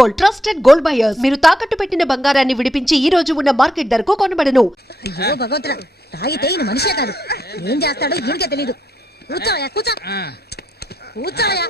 Gold, trusted gold buyers. మీరు తాకట్టు పెట్టిన బంగారాన్ని విడిపించి ఈ రోజు ఉన్న మార్కెట్ ధరకు కొనబడను. అయ్యో భగవంతుడా, తాగితే ఈయన మనిషే కాదు, ఏం చేస్తాడో ఈయనకే తెలీదు. కూర్చోయా, కూర్చో కూర్చోయా.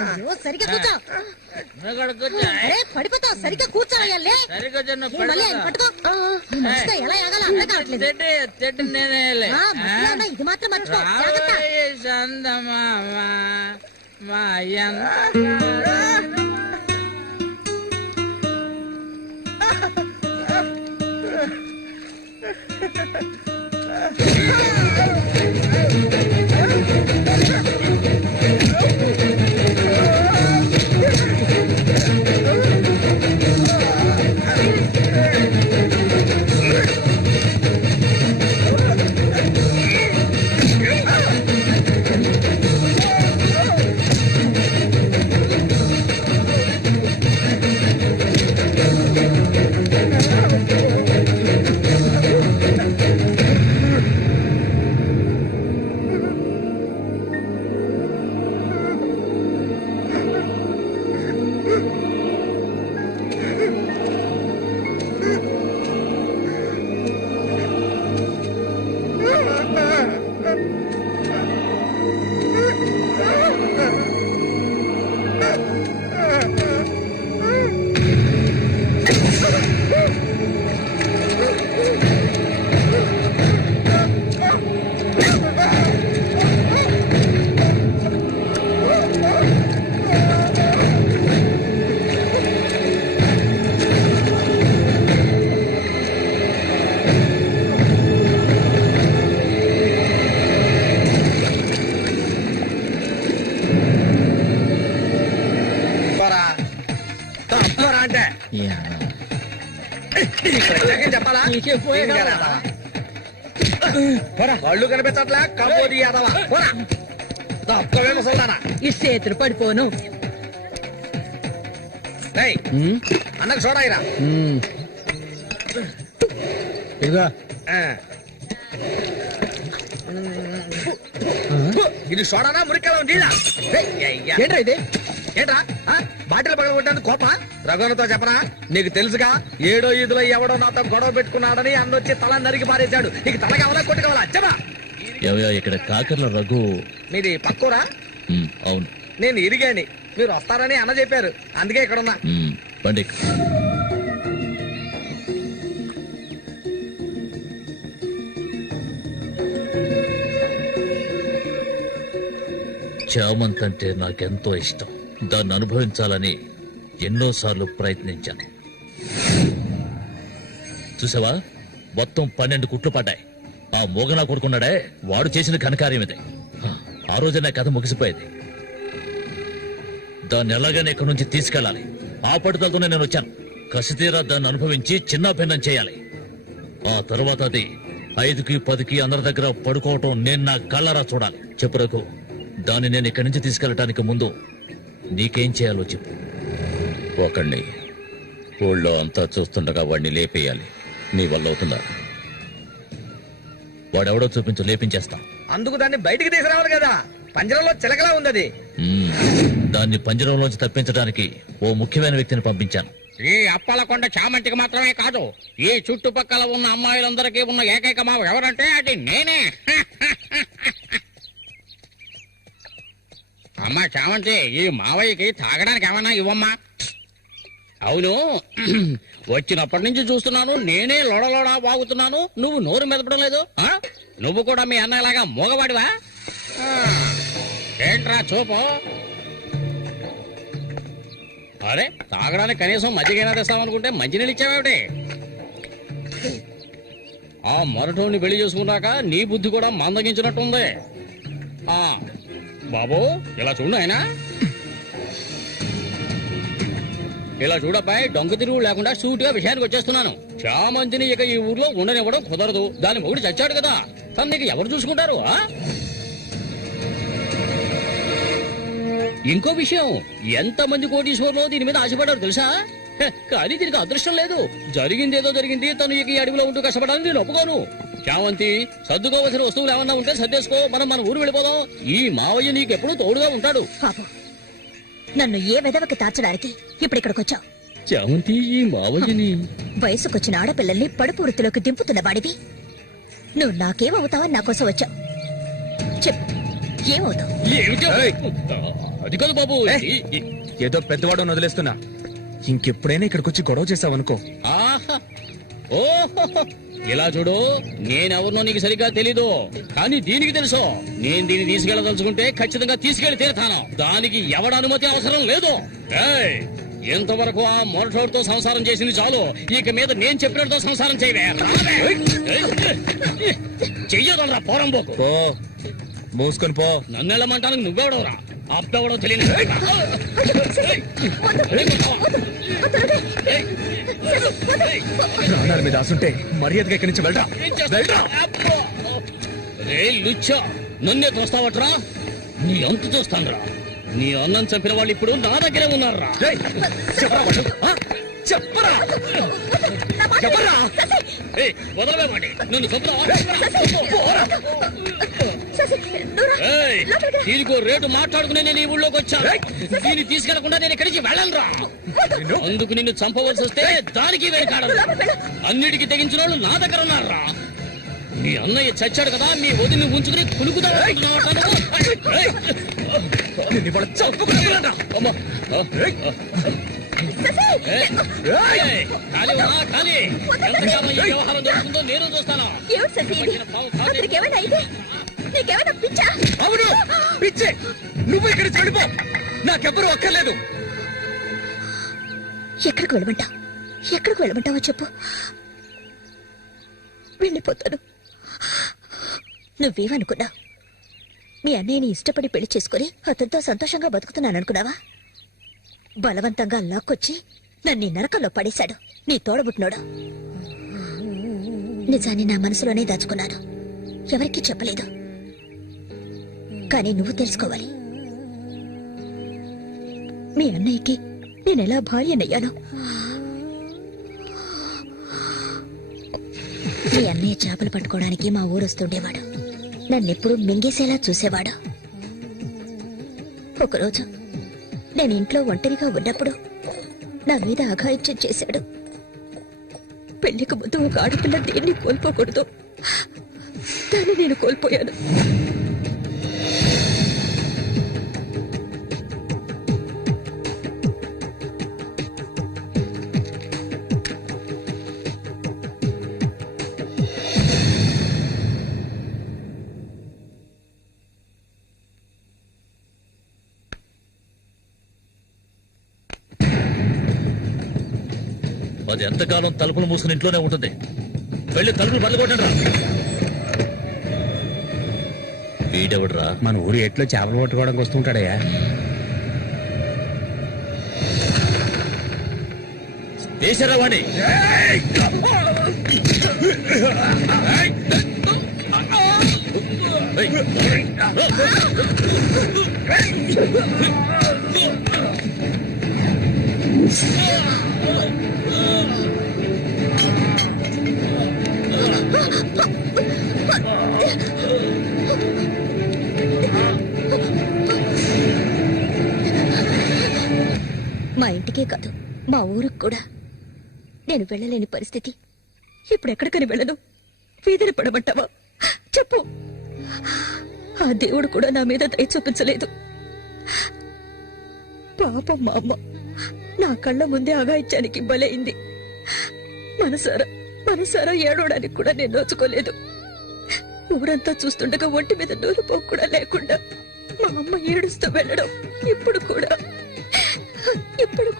అయ్యో సరిగ్గా కూర్చో. అరే పడిపోతావు, సరిగ్గా కూర్చోయా. మళ్ళీ ఆయన పట్టుకో. ఈ మనిషితో ఎలా ఎగాలో అర్థం కావట్లేదు. ఇది మాత్రం మర్చిపో. వాళ్ళు కనిపించట్లా కబోది ఈ చేతులు పడిపోను. అన్నకు చూడాయిరా. ఇది చూడనా మురికెలా ఉంది. ఏంట్రా ఇది? ఏంట్రా బాటిల్ పగల కొట్టాను కోప? రఘునతో చెప్పరా, నీకు తెలుసుగా 7వ ఈదులో ఎవడో నాతో గొడవ పెట్టుకున్నాడని అన్నొచ్చి తల నరికి పారేశాడు. నీకు తల కావాలా కొట్టు కావాలా చెప్పరా? ఇక్కడ కాకర్ల రఘు మీది పక్కూరా? అవును, నేను ఇరిగాని, మీరు వస్తారని అన్న చెప్పారు, అందుకే ఇక్కడ ఉన్నా. బండి చామంతి అంటే నాకెంతో ఇష్టం. దాన్ని అనుభవించాలని ఎన్నోసార్లు ప్రయత్నించాను. చూసావా, మొత్తం 12 కుట్లు పడ్డాయి. ఆ మోగనా కొడుకున్నాడే, వాడు చేసిన ఘనకార్యం ఇదే. ఆ రోజు నా కథ ముగిసిపోయేది. దాన్ని ఎలాగైనా ఇక్కడి నుంచి తీసుకెళ్లాలి. ఆ పట్టుదలతోనే నేను వచ్చాను. కసితీరా దాన్ని అనుభవించి చిన్న భిన్నం చేయాలి. ఆ తర్వాత అది 5కి 10కి అందరి దగ్గర పడుకోవటం నేను నా కళ్ళారా చూడాలి. చెప్పు రఘు, దాన్ని నేను ఇక్కడి నుంచి తీసుకెళ్లటానికి ముందు నీకేం చేయాలో చెప్పు. ఒకడిని ఊళ్ళో అంతా చూస్తుండగా వాడిని లేపేయాలి. నీ వల్ల అవుతుందా? వాడెవడో చూపించు, లేపించేస్తా. అందుకు దాన్ని బయటికి తీసుకురావాలి కదా, పంజరంలో చిలకలా ఉంది అది. దాన్ని పంజరంలోంచి తప్పించడానికి ఓ ముఖ్యమైన వ్యక్తిని పంపించాను. ఈ అప్పలకొండ చామంతికి మాత్రమే కాదు, ఈ చుట్టుపక్కల ఉన్న అమ్మాయిలందరికీ ఉన్న ఏకైక మావ ఎవరంటే అది నేనే. అమ్మా చామంతి, ఈ మావయ్యకి తాగడానికి ఏమన్నా ఇవ్వమ్మా. అవును, వచ్చినప్పటి నుంచి చూస్తున్నాను, నేనే లొడలోడా వాగుతున్నాను, నువ్వు నోరు మెదపడం లేదు. నువ్వు కూడా మీ అన్నలాగా మోగవాడివా? ఏంట్రా చూపు? అరే, తాగడానికి కనీసం మజ్జిగైనా తెస్తామనుకుంటే మంచినీళ్ళు ఇచ్చావేమిటి? ఆ మరటోని పెళ్లి చేసుకున్నాక నీ బుద్ధి కూడా మందగించినట్టుంది. బాబు, ఇలా చూడు ఆయన, ఇలా చూడబ్బాయి, డొంక తిరుగు లేకుండా సూటిగా విషయానికి వచ్చేస్తున్నాను. చామంతిని ఇక ఈ ఊర్లో ఉండనివ్వడం కుదరదు. దాని మొగుడు చచ్చాడు కదా, తను నీకు ఎవరు చూసుకుంటారు? ఇంకో విషయం, ఎంతమంది కోటీశ్వర్లో దీని మీద ఆశపడ్డారు తెలుసా? కానీ దీనికి అదృష్టం లేదు. జరిగిందేదో జరిగింది, తను ఇక ఈ అడవిలో ఉంటూ కష్టపడాలని నేను ఒప్పుకోను. చామంతి, సర్దుకోవలసిన వస్తువులు ఏమన్నా ఉంటే సర్దేసుకో, మనం మన ఊరు వెళ్ళిపోదాం. ఈ మావయ్య నీకెప్పుడు తోడుగా ఉంటాడు. నన్ను ఏ విధవకి తార్చడానికి ఇప్పుడు ఇక్కడికి వచ్చావు? చామంతి ఈ మావయ్యని వయసుకొచ్చిన ఆడపిల్లల్ని పడుపు వృత్తిలోకి దింపుతున్న వాడివి నువ్వు నాకేమవుతావని నా కోసం వచ్చావు. చెప్పు, ఏమవుతావు? ఏమిటి? ఏయ్! అది కాదు బాబు. ఏదో పెద్దవాడు వదిలేస్తున్నా. ఇంకెప్పుడైనా ఇక్కడికి వచ్చి గొడవ చేసావనుకో. ఆహా! ఓహో! ఇలా చూడు, నేనెవరినో నీకు సరిగ్గా తెలీదు, కానీ దీనికి తెలుసు. నేను దీన్ని తీసుకెళ్ళదలుచుకుంటే ఖచ్చితంగా తీసుకెళ్లి తీరుతాను. దానికి ఎవడ అనుమతి అవసరం లేదు. ఏయ్! ఎంతవరకు ఆ మొరటోడితో సంసారం చేసింది చాలు. ఇక మీద నేను చెప్పినట్టు సంసారం చేయవే. చెయ్యదరా పోరంబోకు. పో, మూసుకొని పో. నన్ను వెళ్ళమంటానికి నువ్వెవడవరా? అబ్బెవడో తెలియదు. ప్రాణాల మీద ఆసుంటే మర్యాదగా ఇక్కడి నుంచి వెళ్ళరా. వెళ్ళరా. రే లుచ్చా, నన్నే తోస్తావట్రా? నీ అంత చూస్తానురా. నీ అన్నం చంపిన వాళ్ళు ఇప్పుడు నా దగ్గరే ఉన్నారా? రేయ్, చెప్పరా వాడు? ఆ? చెప్పరా. చెప్పరా. వదలవేమండి, నన్ను చంపుతావా? ఏయ్, దీనికో రేటు మాట్లాడుకునే నేను ఈ ఊళ్ళోకి వచ్చాను. దీన్ని తీసుకెళ్లకుండా నేను ఇక్కడికి వెళ్ళనురా. నిన్ను? అందుకు నిన్ను చంపవలసి వస్తే దానికి వెనకాడరు. అన్నిటికీ తెగించిన వాళ్ళు నా దగ్గర ఉన్నారా? మీ అన్నయ్య చచ్చాడు కదా, మీ వదిని ఉంచుకుని కులుకుతా. నిన్ను ఇవాళ చంపుకున్నారా? వ్యవహారం జరుగుతుందో నేను చూస్తాను. ఏమిటి శశి ఇది? అతనికి ఏమైనా అయితే నీకేమైనా పిచ్చా? అవును, పిచ్చే. నువ్వు ఇక్కడ చెడిపో, నాకెవ్వరూ అక్కర్లేదు. ఎక్కడికి వెళ్ళమంటావు? ఎక్కడికి వెళ్ళమంటావో చెప్పు, వెళ్ళిపోతాను. నువ్వేమనుకున్నావు? మీ అన్నయ్యని ఇష్టపడి పెళ్లి చేసుకుని అతనితో సంతోషంగా బతుకుతున్నాను అనుకున్నావా? బలవంతంగా లాక్కొచ్చి నన్ను నరకంలో పడేశాడు నీ తోడబుట్టినోడు. నిజాన్ని నా మనసులోనే దాచుకున్నాను, ఎవరికీ చెప్పలేదు. కానీ నువ్వు తెలుసుకోవాలి, మీ అన్నయ్యకి నేనెలా భార్యనయ్యాను. మీ అన్నయ్య చేపలు పట్టుకోవడానికి మా ఊరొస్తుండేవాడు. నన్నెప్పుడు మింగేసేలా చూసేవాడు. ఒకరోజు నేను ఇంట్లో ఒంటరిగా ఉన్నప్పుడు నా మీద అఘాయిత్యం చేశాడు. పెళ్లికి ముందు ఒక ఆడపిల్ల దేన్ని కోల్పోకూడదు, దాన్ని నేను కోల్పోయాను. అది ఎంతకాలం తలుపులు మూసుకుని ఇంట్లోనే ఉంటుంది. వెళ్ళి తలుపులు బదలగొట్టండి రా. వీడెవడరా? మన ఊరి ఎట్లో చేపలు పట్టుకోవడానికి వస్తుంటాడయ్యా. తీసారా వాణ్ణి? మా ఇంటికే కాదు, మా ఊరికి కూడా నేను వెళ్ళలేని పరిస్థితి. ఇప్పుడు ఎక్కడికని వెళ్ళను? వీధిని పడమంటావా? చెప్పు. ఆ దేవుడు కూడా నా మీద దయ చూపించలేదు. పాపం మా అమ్మ నా కళ్ళ ముందే అఘాయిత్యానికి బలైంది. మనసారా ఏడవడానికి కూడా నేను నోచుకోలేదు. ఊరంతా చూస్తుండగా ఒంటి మీద నూరు పోకు కూడా లేకుండా మా అమ్మ ఏడుస్తూ వెళ్ళడం ఇప్పుడు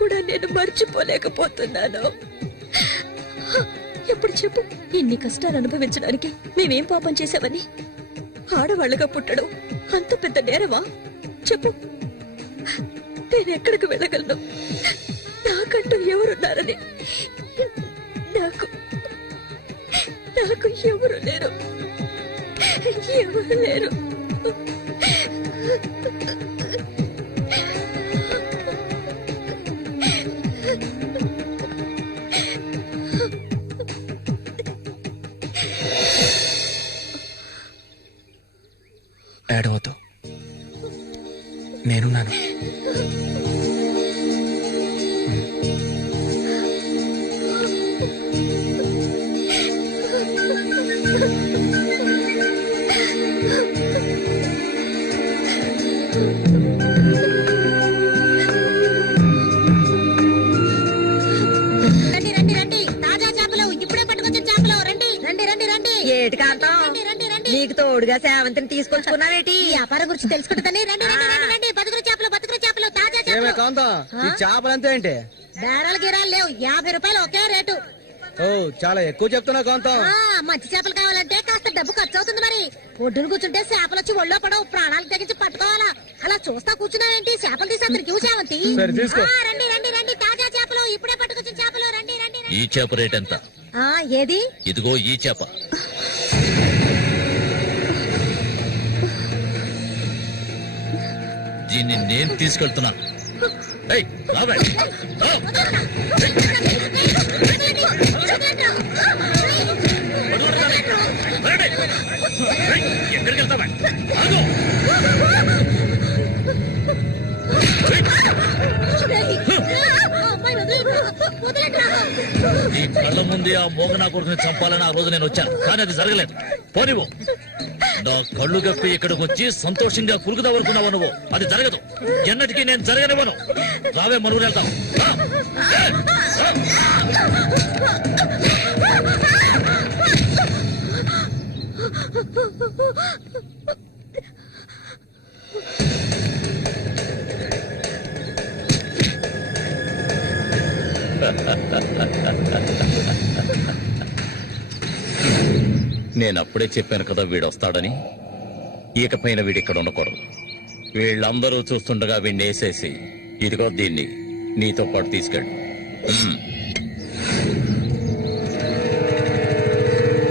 కూడా నేను మర్చిపోలేకపోతున్నాను. ఎప్పుడు చెప్పు, ఇన్ని కష్టాలు అనుభవించడానికి మేమేం పాపం చేశామని? ఆడవాళ్ళగా పుట్టడం అంత పెద్ద నేరమా? చెప్పు, నేను ఎక్కడికి వెళ్ళగలను? నాకంటూ ఎవరున్నారని నాకు ఎవరు లేరు. ఏడవద్దు, నేనున్నాను. ఊరిగా సేవంతిని తీసుకొచ్చుకున్నావేటి వ్యాపారం గురించి తెలుసుకుంటుందని రండి రండి రండి రండి బతుకులు చేపలు తాజా చేపలు కాంతం ఈ చేపలు ఎంత ఏంటి బేరాలు గిరాలు లేవు 50 రూపాయలు ఒకే రేటు ఓ చాలా ఎక్కువ చెప్తున్నా కాంతం మంచి చేపలు కావాలంటే కాస్త డబ్బు ఖర్చు అవుతుంది మరి ఒడ్డును కూర్చుంటే చేపలు వచ్చి ఒళ్ళో పడవు ప్రాణాలు తెగించి పట్టుకోవాలా అలా చూస్తా కూర్చున్నావేంటి చేపలు తీసి అందరికి సేవంతి సరే, తీసుకో. రండి రండి రండి తాజా చేపలు ఇప్పుడే పట్టుకొచ్చిన చేపలు రండి రండి ఈ చేప రేట్ ఎంత? ఏది ఇదిగో ఈ చేప. దీన్ని నేను తీసుకెళ్తున్నాను. ఏయ్, రావే. రా. రండి. ఏయ్, ఎక్కడికి వెళ్తావా? ఆగు. నీ కళ్ళ ముందే ఆ మోగనా కొడుకుని చంపాలని ఆ రోజు నేను వచ్చాను, కానీ అది జరగలేదు. పోనివ్వు. నా కళ్ళు కప్పి ఇక్కడికి వచ్చి సంతోషంగా కురుకుదావనుకున్నావు నువ్వు. అది జరగదు. ఎన్నటికీ నేను జరగనివ్వను. రావే, మనూరు వెళ్తాం. నేను అప్పుడే చెప్పాను కదా వీడు వస్తాడని. ఇకపైన వీడిక్కడ ఉండకూడదు. వీళ్ళందరూ చూస్తుండగా వీడిని వేసేసి ఇదిగో దీన్ని నీతో పాటు తీసుకెళ్ళు.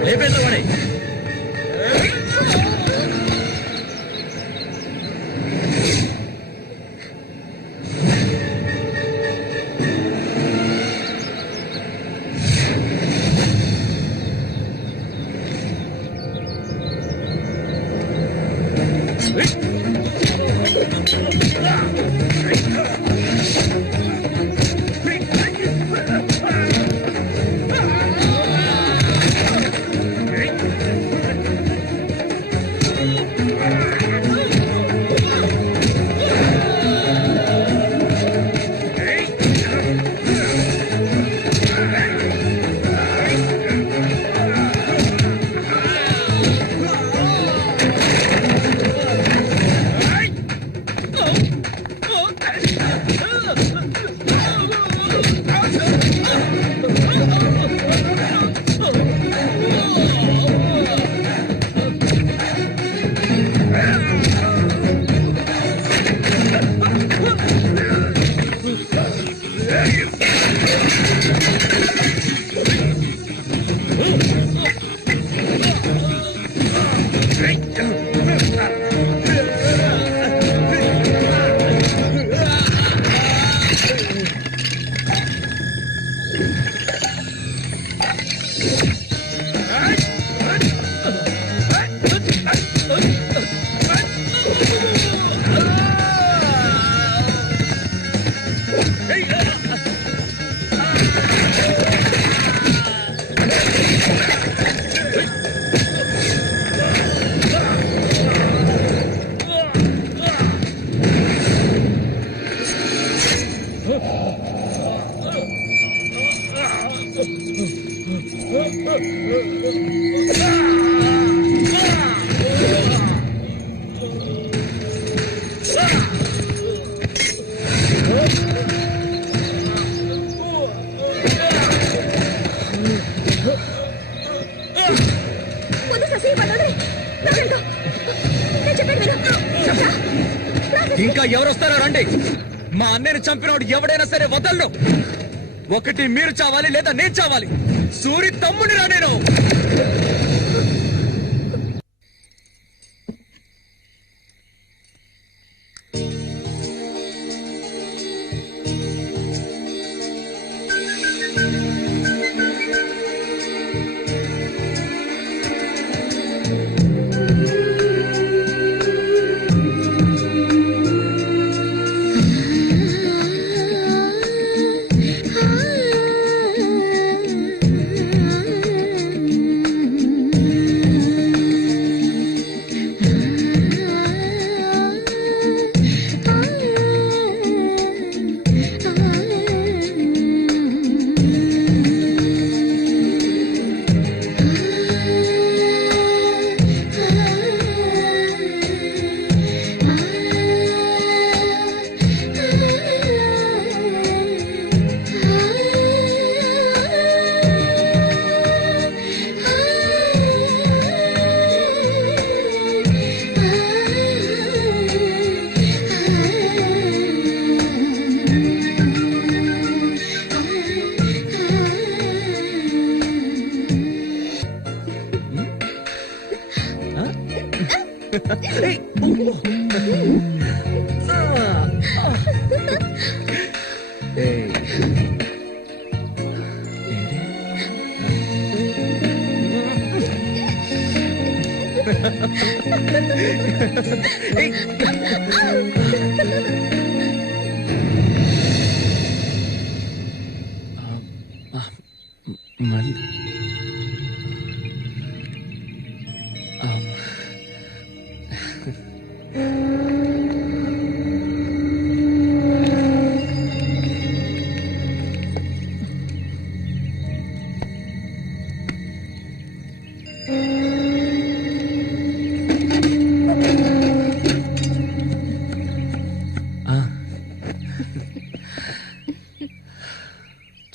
లేపేద్దామని. ఇంకా ఎవరొస్తారో రండి. మా అన్నయ్యని చంపినోడు ఎవడైనా సరే వదలను. ఒకటి మీరు చావాలి లేదా నేను చావాలి. సూరి తమ్ముని రా నేను.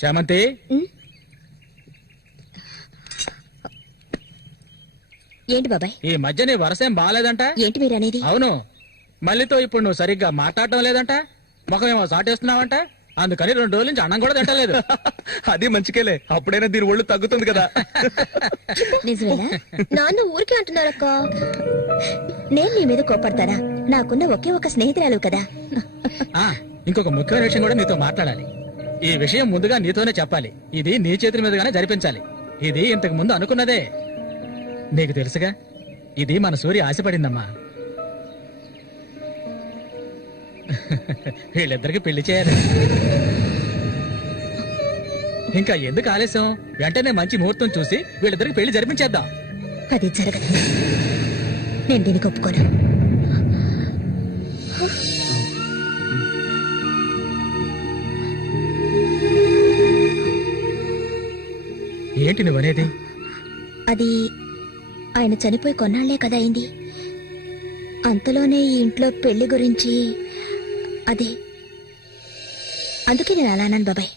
చామంతి, ఏంటి బాబాయ్? ఈ మధ్య నీ వరసేం బాగాలేదంట. ఏంటి మీరు అనేది? అవును, మళ్ళీతో ఇప్పుడు నువ్వు సరిగ్గా మాట్లాడటం లేదంట, ముఖమేమో సాటేస్తున్నావంట, అందుకని 2 రోజుల నుంచి అన్నం కూడా తింటలేదు. అది మంచికేలే, అప్పుడైనా దీని ఒళ్ళు తగ్గుతుంది కదా. నిజమేనా? నాన్న ఊరికే అంటున్నారక్క. నేను నీ మీద కోపడతారా? నాకున్న ఒకే ఒక స్నేహితురాలు కదా. ఇంకొక ముఖ్యమైన విషయం కూడా నీతో మాట్లాడాలి. ఈ విషయం ముందుగా నీతోనే చెప్పాలి. ఇది నీ చేతుల మీదుగానే జరిపించాలి. ఇది ఇంతకు ముందు అనుకున్నదే. నీకు తెలుసుగా, ఇది మన సూర్య ఆశపడిందమ్మా. వీళ్ళిద్దరికి పెళ్లి చేయాలి. ఇంకా ఎందుకు ఆలస్యం? వెంటనే మంచి ముహూర్తం చూసి వీళ్ళిద్దరికి పెళ్లి జరిపించేద్దాం. అది జరగదు. నేను దీనికి ఒప్పుకోను. ఏంటి నువ్వనేది? అది ఆయన చనిపోయి కొన్నాళ్లే కదా అయింది. అంతలోనే ఈ ఇంట్లో పెళ్లి గురించి అదే, అందుకే నేను అలా అన్నాను బాబాయ్.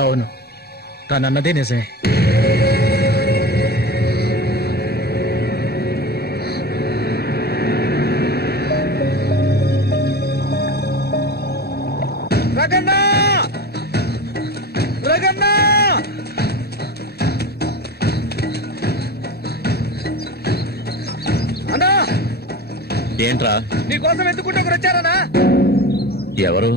అవును, తనన్నదే నిజమే. రగన్నా! రగన్నా! అన్నా, ఏంట్రా? నీకోసం ఎందుకుంటే ఒకరు వచ్చారనా? ఎవరు?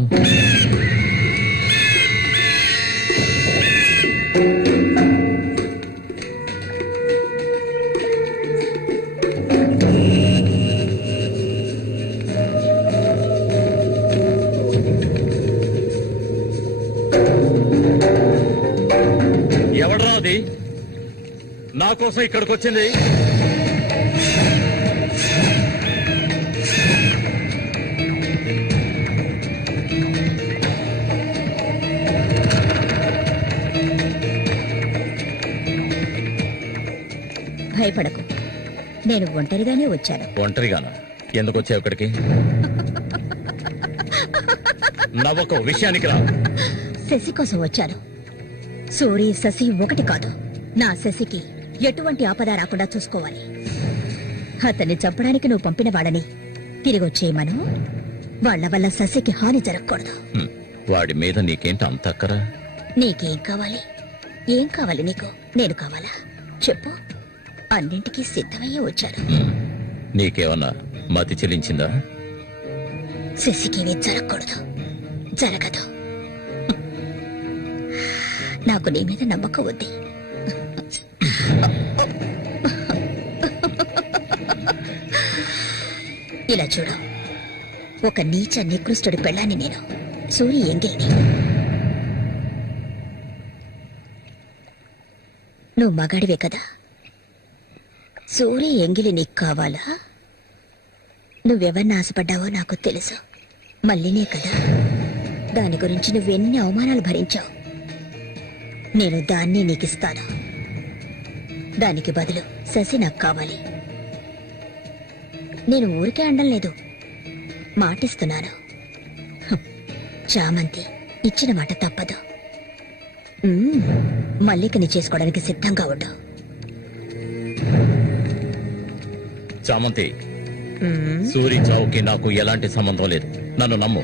ఎవడ్రా అది నా కోసం ఇక్కడికి వచ్చింది? భయపడకు, నేను ఒంటరిగానే వచ్చాను. ఒంటరిగానా? ఎందుకు వచ్చావు ఇక్కడికి? నవ్వకు, విషయానికి రా. శశి కోసం వచ్చాను. సూరి, శశి ఒకటి కాదు. నా శశికి ఎటువంటి ఆపద రాకుండా చూసుకోవాలి. అతన్ని చంపడానికి నువ్వు పంపిన వాడని తిరిగి వచ్చేయమను. వాళ్ల వల్ల శశికి హాని జరగకూడదు. వాడి మీద నీకేంటి అంత అక్కరా? నీకేం కావాలి? ఏం కావాలి నీకు? నేను కావాలా? చెప్పు. అన్నింటికీ సిద్ధమయ్యే వచ్చాను. నీకేమన్నా మతి చెల్లించిందా? శశికేమీ జరగకూడదు, జరగదు. నాకు నీ మీద నమ్మకం ఉంది. ఇలా చూడు, ఒక నీచ నికృష్టుడి పెళ్ళాన్ని నేను, సూరి ఎంగిల్ని. నువ్వు మగాడివే కదా. సూరి ఎంగిలి నీకు కావాలా? నువ్వెవరిని ఆశపడ్డావో నాకు తెలుసు. మళ్ళీనే కదా. దాని గురించి నువ్వెన్ని అవమానాలు భరించావు. నేను దాన్ని నీకిస్తాను. దానికి బదులు శశి నాకు కావాలి. నేను ఊరికే అండం లేదు, మాటిస్తున్నాను. చామంతి ఇచ్చిన మాట తప్పదు. మల్లికని చేసుకోవడానికి సిద్ధంగా ఉండు. చామంతి, సూరి చావుకి నాకు ఎలాంటి సంబంధం లేదు. నన్ను నమ్ము.